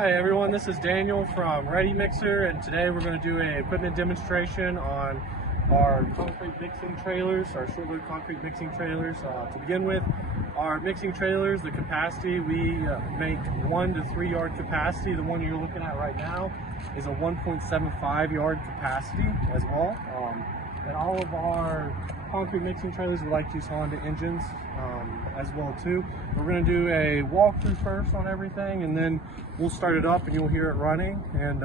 Hi everyone, this is Daniel from Ready Mixer, and today we're going to do an equipment demonstration on our concrete mixing trailers, our short-load concrete mixing trailers. To begin with, our mixing trailers, the capacity, we make 1 to 3 yard capacity. The one you're looking at right now is a 1.75 yard capacity as well. And all of our concrete mixing trailers, we like to use Honda engines as well too. We're going to do a walkthrough first on everything, and then we'll start it up and you'll hear it running, and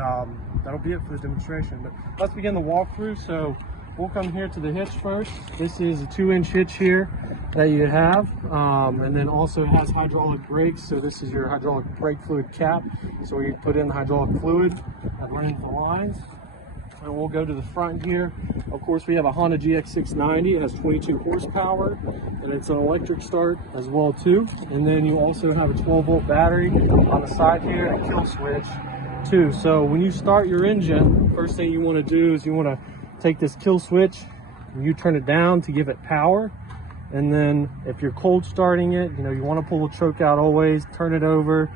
that'll be it for the demonstration. But let's begin the walkthrough. So we'll come here to the hitch first. This is a 2-inch hitch here that you have, and then also it has hydraulic brakes. So this is your hydraulic brake fluid cap. So you put in the hydraulic fluid and run into the lines. And we'll go to the front here. Of course, we have a Honda GX690. It has 22 horsepower, and it's an electric start as well too. And then you also have a 12-volt battery on the side here, and a kill switch too. So when you start your engine, first thing you want to do is you want to take this kill switch and you turn it down to give it power. And then if you're cold starting it, you want to pull the choke out always, turn it over,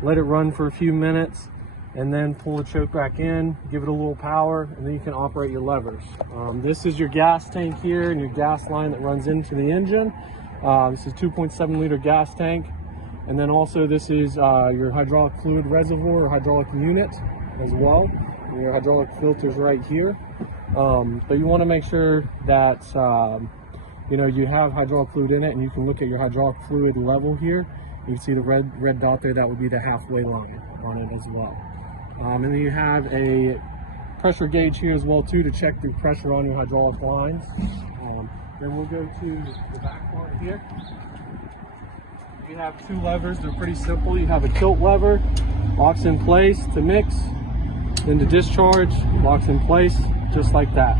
let it run for a few minutes, and then pull the choke back in, give it a little power, and then you can operate your levers. This is your gas tank here and your gas line that runs into the engine. This is 2.7 liter gas tank. And then also this is your hydraulic fluid reservoir or hydraulic unit as well. And your hydraulic filters right here. But you want to make sure that you have hydraulic fluid in it, and you can look at your hydraulic fluid level here. You can see the red dot there. That would be the halfway line on it as well. And then you have a pressure gauge here as well too, to check the pressure on your hydraulic lines. Then we'll go to the back part here. You have 2 levers. They're pretty simple. You have a tilt lever, locks in place to mix. Then to discharge, locks in place just like that.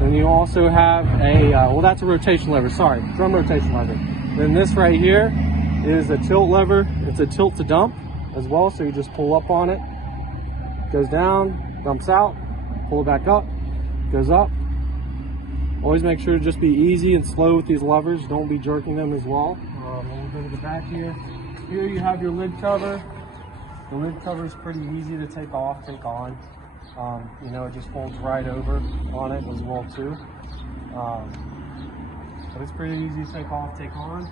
Then you also have a, that's a rotation lever, sorry, drum rotation lever. Then this right here is a tilt lever. It's a tilt to dump as well, so you just pull up on it. Goes down, dumps out, pull it back up, goes up. Always make sure to just be easy and slow with these levers. Don't be jerking them as well. We'll go to the back here. Here you have your lid cover. The lid cover is pretty easy to take off, take on. It just folds right over on it as well too. But it's pretty easy to take off, take on.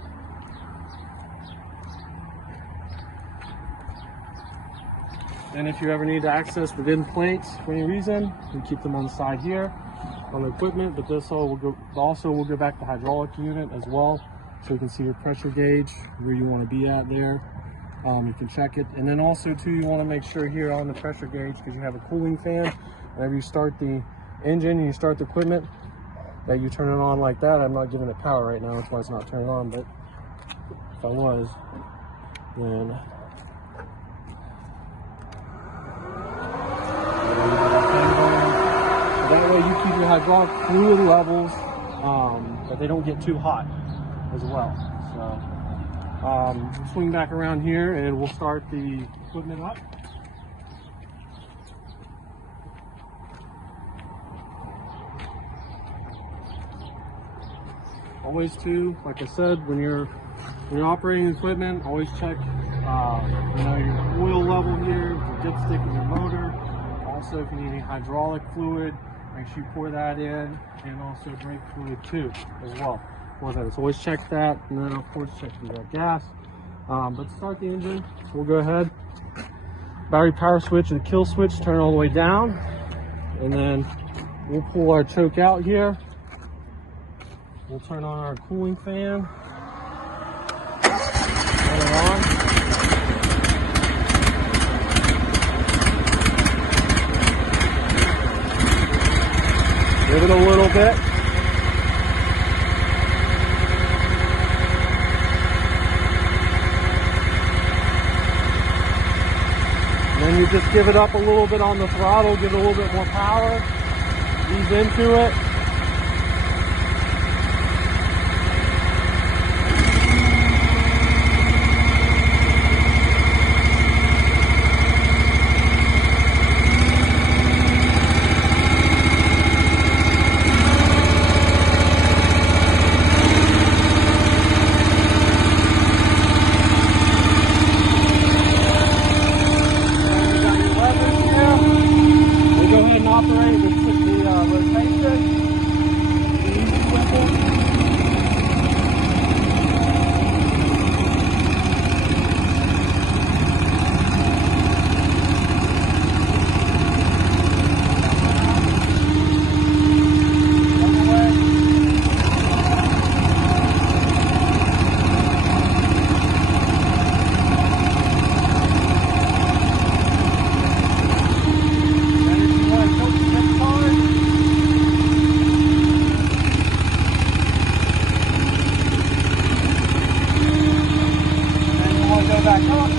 And if you ever need to access the VIN plates for any reason, you keep them on the side here on the equipment. But this will go back to the hydraulic unit as well, so you can see your pressure gauge, where you want to be at there. You can check it. And then also too, you want to make sure here on the pressure gauge, because you have a cooling fan, whenever you start the engine and you start the equipment, that you turn it on like that. I'm not giving it power right now, that's why it's not turning on, but if I was, then that way you keep your hydraulic fluid levels, but they don't get too hot as well. So swing back around here and we'll start the equipment up. Always too, like I said, when you're operating the equipment, always check your oil level here, the dipstick of your motor. Also, if you need any hydraulic fluid, make sure you pour that in, and also brake fluid too as well. So always check that, and then of course check the gas. But start the engine, so we'll go ahead. Battery power switch and kill switch, turn all the way down, and then we'll pull our choke out here. We'll turn on our cooling fan. Turn it on. Give it a little bit. And then you just give it up a little bit on the throttle, give it a little bit more power, ease into it. operate the rotation, the easy whistle. Back up.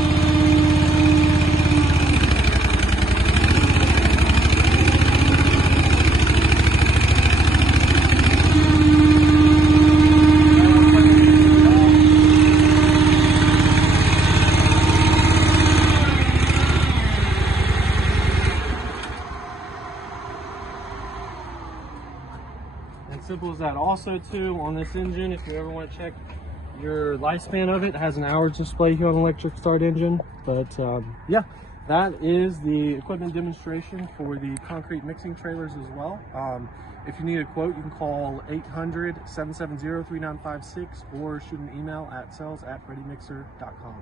And simple as that. Also too, on this engine, if you ever want to check your lifespan of it, has an hours display here on an electric start engine. But yeah, that is the equipment demonstration for the concrete mixing trailers as well. If you need a quote, you can call 800-770-3956 or shoot an email at sales@readymixer.com.